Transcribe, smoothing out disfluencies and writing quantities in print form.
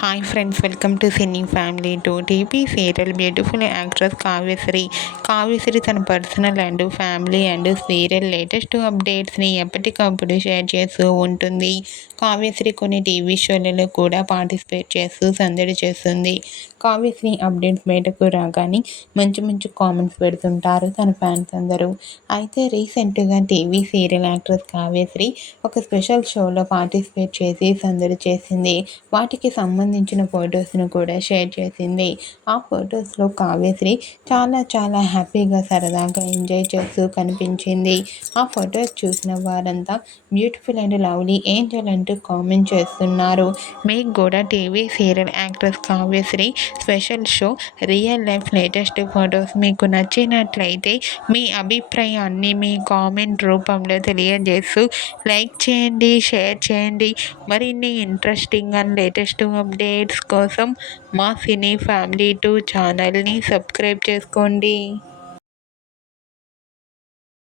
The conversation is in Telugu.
Hi friends, welcome to cine family. TV serial beautiful actress Kavyasri తన personal and family and serial latest అప్డేట్స్ని ఎప్పటికప్పుడు షేర్ చేస్తూ ఉంటుంది. కావ్యశ్రీ కొన్ని టీవీ షోలలో కూడా పార్టిసిపేట్ చేస్తూ సందడి చేస్తుంది. కావ్యశ్రీ అప్డేట్స్ బయటకు రాగానే మంచి మంచి కామెంట్స్ పెడుతుంటారు తన ఫ్యాన్స్ అందరూ. అయితే రీసెంట్గా టీవీ సీరియల్ యాక్ట్రెస్ కావ్యశ్రీ ఒక స్పెషల్ షోలో పార్టిసిపేట్ చేసి సందడి చేసింది. వాటికి సంబంధించిన ఫొటోస్ను కూడా షేర్ చేసింది. ఆ ఫొటోస్లో కావ్యశ్రీ చాలా హ్యాపీగా సరదాగా ఎంజాయ్ చేస్తూ కనిపించింది. ఆ ఫొటోస్ చూసిన వారంతా బ్యూటిఫుల్ అండ్ లవ్లీ ఏంజల్ అంటూ కామెంట్ చేస్తున్నారు. మీకు కూడా TV serial actress Kavyasri special show real life latest photos మీకు నచ్చినట్లయితే మీ అభిప్రాయాన్ని మీ కామెంట్ రూపంలో తెలియజేస్తూ లైక్ చేయండి, షేర్ చేయండి. మరిన్ని ఇంట్రెస్టింగ్ అండ్ లేటెస్ట్ అప్డేట్స్ కోసం మా సినీ ఫ్యామిలీ 2 ఛానల్ని సబ్స్క్రైబ్ చేసుకోండి.